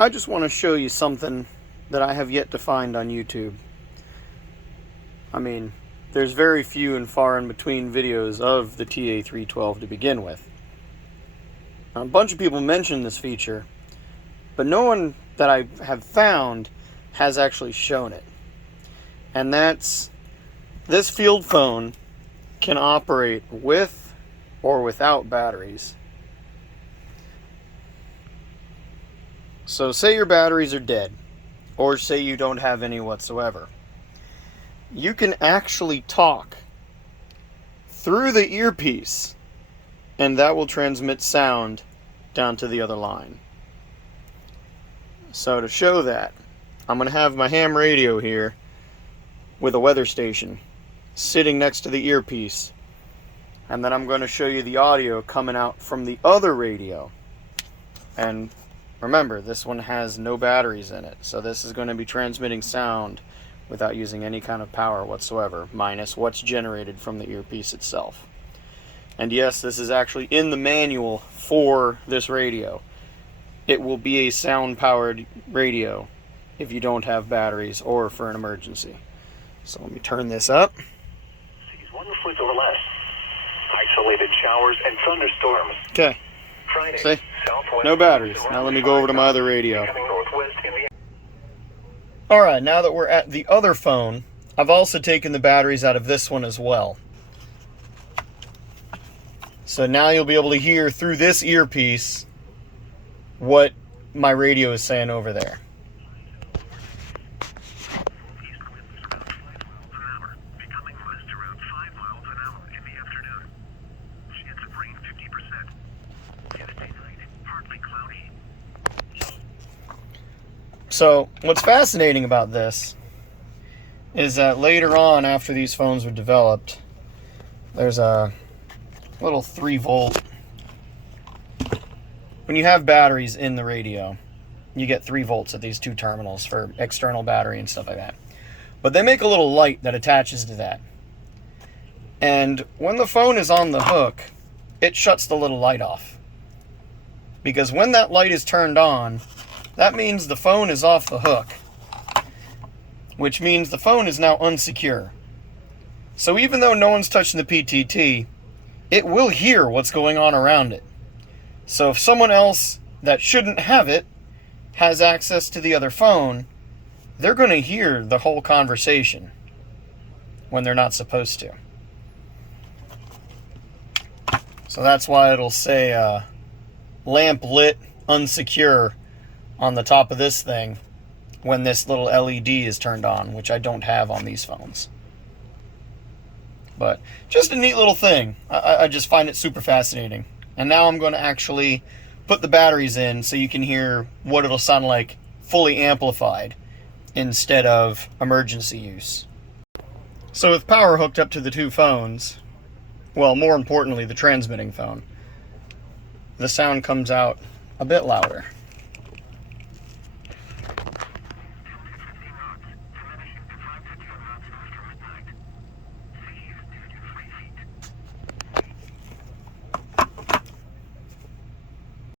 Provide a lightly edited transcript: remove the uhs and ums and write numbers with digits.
I just want to show you something that I have yet to find on YouTube. I mean, there's very few and far in between videos of the Ta312 to begin with. Now, a bunch of people mention this feature, but no one that I have found has actually shown it. And that's, this field phone can operate with or without batteries. So say your batteries are dead, or say you don't have any whatsoever. You can actually talk through the earpiece, and that will transmit sound down to the other line. So to show that, I'm going to have my ham radio here with a weather station sitting next to the earpiece, and then I'm going to show you the audio coming out from the other radio. And remember, this one has no batteries in it, so this is going to be transmitting sound without using any kind of power whatsoever, minus what's generated from the earpiece itself. And yes, this is actually in the manual for this radio. It will be a sound-powered radio if you don't have batteries or for an emergency. So let me turn this up. Sees wonderfully to the left. Isolated showers and thunderstorms. Okay. Friday, See? southwest No batteries. Now let me go over to my other radio. Alright, now that we're at the other phone, I've also taken the batteries out of this one as well. So now you'll be able to hear through this earpiece what my radio is saying over there. So, what's fascinating about this is that later on, after these phones were developed, there's a little 3-volt. When you have batteries in the radio, you get 3 volts at these two terminals for external battery and stuff like that. But they make a little light that attaches to that. And when the phone is on the hook, it shuts the little light off. Because when that light is turned on, that means the phone is off the hook, which means the phone is now unsecure. So even though no one's touching the PTT, it will hear what's going on around it. So if someone else that shouldn't have it has access to the other phone, they're going to hear the whole conversation when they're not supposed to. So that's why it'll say lamp lit, unsecure on the top of this thing when this little LED is turned on, which I don't have on these phones. But just a neat little thing. I just find it super fascinating. And now I'm going to actually put the batteries in so you can hear what it'll sound like fully amplified instead of emergency use. So with power hooked up to the two phones, well, more importantly, the transmitting phone, the sound comes out a bit louder.